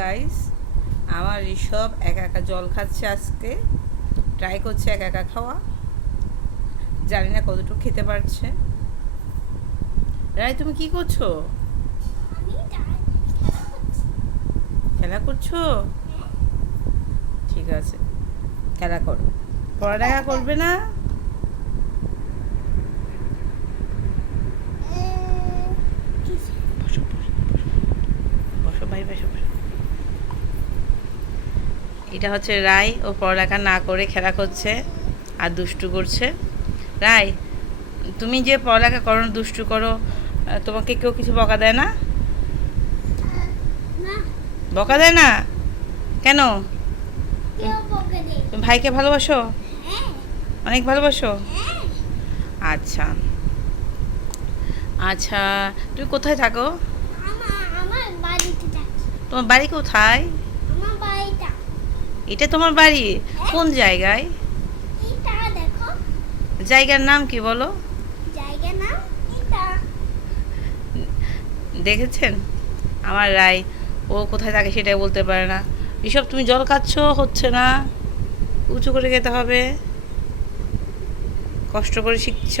Guys, আমার ঋষভ একা একা জল খাচ্ছে। আজকে ট্রাই করছে একা একা খাওয়া, জানি না কতটুকু খেতে পারছে। রাই, তুমি কি করছো? খেলা করছো? ঠিক আছে, খেলা করো। পড়ালেখা করবে না? বসো বসো বসো ভাই, বসো বসো। এটা হচ্ছে রাই, ও পড়ালেখা না করে খেলা করছে আর দুষ্টু করছে। রাই, তুমি যে পড়ালেখা করো, দুষ্টু করো, তোমাকে কেউ কিছু বকা দেয় না? বকা দেয় না কেন? তুমি ভাইকে ভালোবাসো? অনেক ভালোবাসো? আচ্ছা আচ্ছা, তুমি কোথায় থাকো? তোমার বাড়ি কোথায়? এটা তোমার বাড়ি? কোন জায়গায়? জায়গার নাম কি বলো? দেখেছেন আমার রাই, ও কোথায় থাকে সেটাই বলতে পারে না। ঋষভ, তুমি জল খাচ্ছ, হচ্ছে না, উঁচু করে খেতে হবে, কষ্ট করে শিখছ।